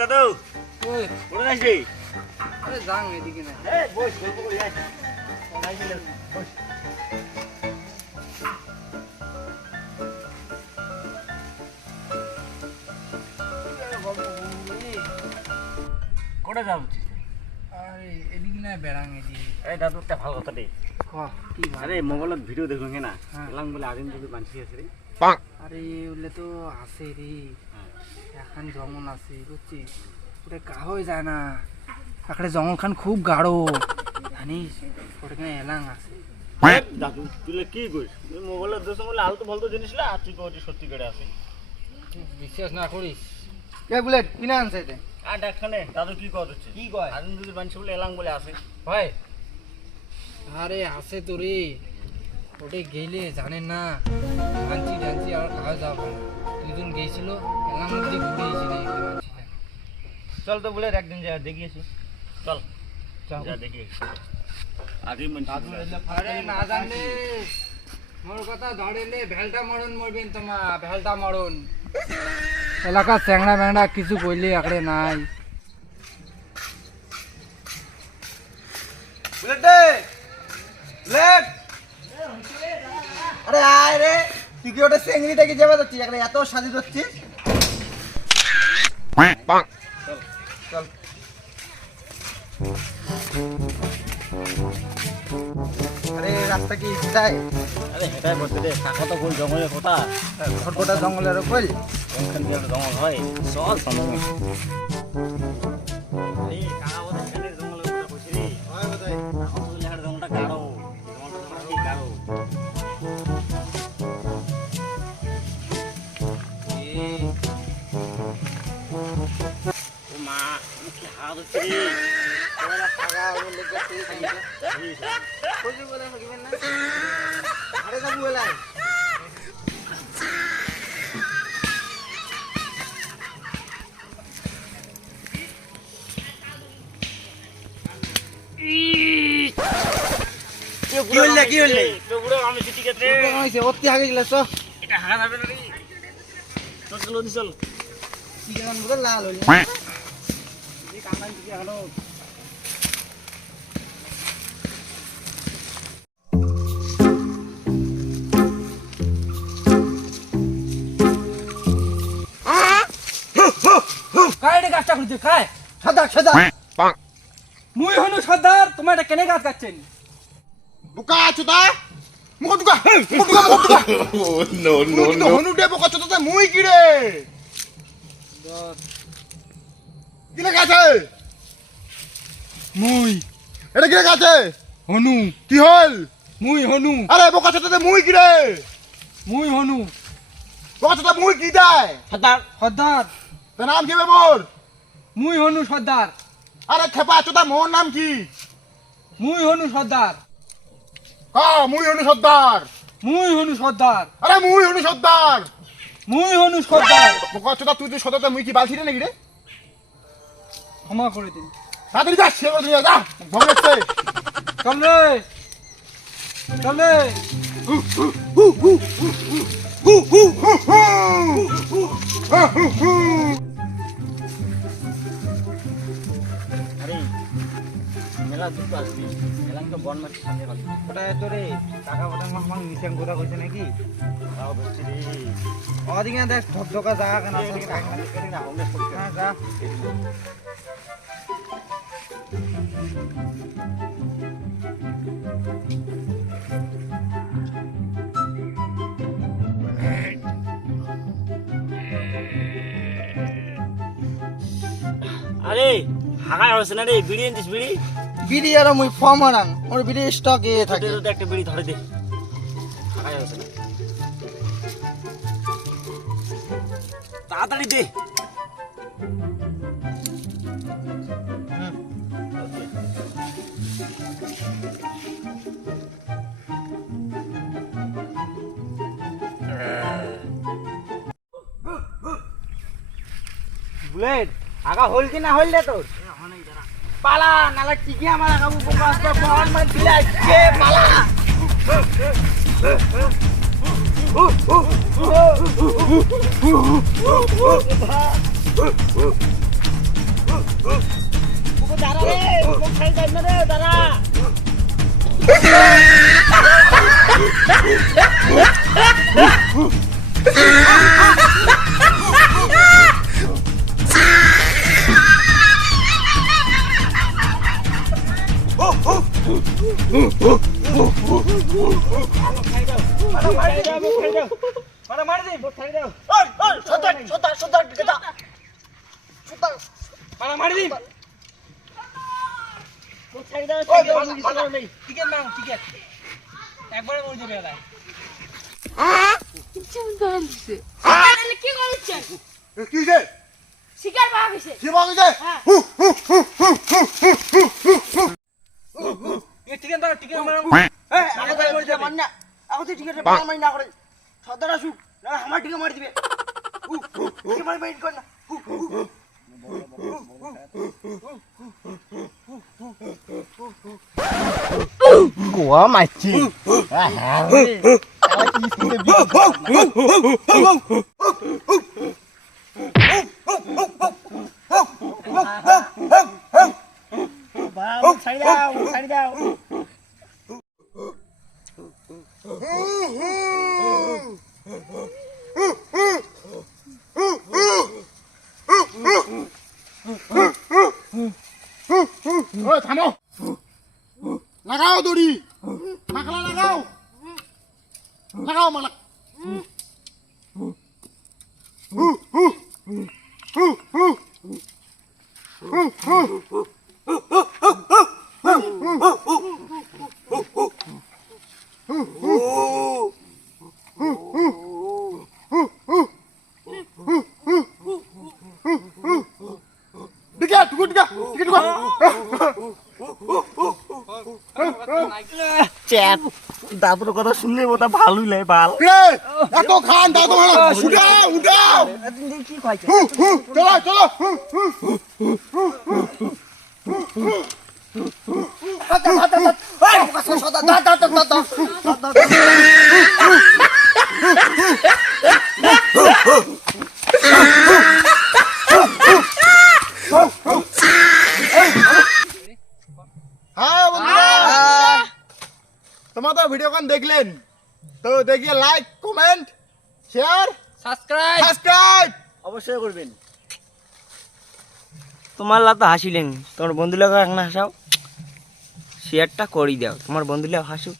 দাদু। কোথায় যাচ্ছি আরে যাং এদিকে না। এই বস গল্প করে বস। কোথায় যাব আরে এদিকে না বেড়াং এদিকে। এই দাদু একটা ভালো কথা দেই ক আরে মোবাইলত ভিডিও দেখল না। হ্যাঁ। এলাম বলে আদিম যদি মানসি আছে রে। আরে তো আছে রে। এখন জঙ্গল আছে বুঝছিস ওটা কাহই যায় না। আখড়ে জঙ্গল খান খুব গাঢ় জানিস? ওটা এলাং আছে। এ, দাদু তুই কি করিস? তুই মোবাইলের দোষ বলে আলতো ফালতো জিনিস না আর তুই কটি সত্যি করে আছে। বিশ্বাস না করিস। কে বুলেট কিনে আনছে এটা আর দেখখানে দাদু কি কথা হচ্ছে কি কয়? যদি মানসি বলে আছে। ভাই আরে আছে তো রে ওটে গেলে জানেন না। ডান্সি ডান্সি আর খাওয়া যাবে না। দুজন গেছিল না চল তো বলে একদিন যা দেখিয়েছি চল। চল। যা দেখি আদিম মানসি আরে না জানলে মোর কথা ধরেলে ভেলটা মরণ মরবেন তোমা ভেলটা মরণ। এলাকা চ্যাংড়া ম্যাংড়া কিছু কইলে আকড়ে নাই। আরে আয় রে। তুই কি ওটা চেংড়িটাকে যাবে যাচ্ছিস এখানে এত সাজি যাচ্ছিস আরে রাস্তা কি আরে বলতে কাকা তো জঙ্গলের কথা খড়কোটা জঙ্গলের ওপর ওখান দিয়ে জঙ্গল হয়? চল কি হইলে, কি হইলে? তো বুড়ো আমি ঠিক আছে রে অতি আগে গেলে চ এটা হাগা যাবে না চল চল চল কি লাল হইলে এটা গাছটা খুঁজছে খায়? সাদা সাদা। মুই হনু সর্দার তোমার এটা কেনে গাছ কাটছেন? বোকা চোদা মুখ দুকা মুখ দুকা মুখ দুকা নো নো নো হনু দে বোকা চোদা মুই কি মুই। এটা হনু। হল? মুই হনু। আরে বোকা চোদা মুই কি রে মুই হনু। বোকা চোদা মুই কি দেয়? সর্দার। সর্দার। তোর নাম কি বে মোর মুই হনু সর্দার আরে খেপা চোদা মোর নাম কি মুই হনু সর্দার কা মুই হনু সর্দার মুই হনু সর্দার আরে মুই হনু সর্দার মুই হনু সর্দার বোকা চোদা তুই তুই সদাতে মুই কি বালছি রে নাকি রে ক্ষমা করে দিন তাড়াতাড়ি যা সে করে যা লাগছে চল রে চল রে আরে তো বন সামনে ওটা তো রে টাকা পয়সা আমার মিশন করে কইছে নাকি? তাও বলছি রে। ওদিকে দেখ জায়গা কেন আছে। হ্যাঁ যা। আরে হাগায় হয়েছে না রে বিড়ি আনছিস বিড়ি? বিড়ি আর মুই ফর্ম আরাম ওর বিড়ি স্টক এ থাকে। একটা বিড়ি ধরে দে। না। তাড়াতাড়ি দে। বুলেট আগা হল কি না হল রে তোর? পালা নালা টিকি আমার আগাবো বোকা আসতো ফোন মার দিলে আজকে পালা বুকু দাঁড়া রে মুখ খাই যাই না একবারে মরে যাবে তাহলে কি করছেন কি হয়েছে? শিকার পাওয়া গেছে কি পাওয়া গেছে এই টিকেট দাও টিকেট মারা এই আগে তো মরে যাবে না আগে তো টিকেটে পাল মারি না করে সদার আসুক না আমার টিকে মারি দিবে উ, উ, মারি মারি কর না উ, উ, উ। গোয়া মাছি হ্যাঁ ছাড়ি দাও ছাড়ি দাও থামো লাগাও দড়ি মাখলা লাগাও লাগাও মালা টিকা টুকু টিকা টিকা টুকা চ্যাপ দাদুর কথা শুনলে ওটা ভালোই লাগে ভালো এত খান দাও তো ভালো উঠাও উঠাও কি খাইছে চলো চলো হু, হু, হ্যাঁ ভিডিও ভিডিওখান দেখলেন। তো দেখিয়ে like comment share subscribe subscribe অবশ্যই করবেন। তোমার লাগ তো হাসিলেন। তোমার বন্ধু এক না হাসাও শেয়ারটা করি দাও। তোমার বন্ধু লাগা হাসুক।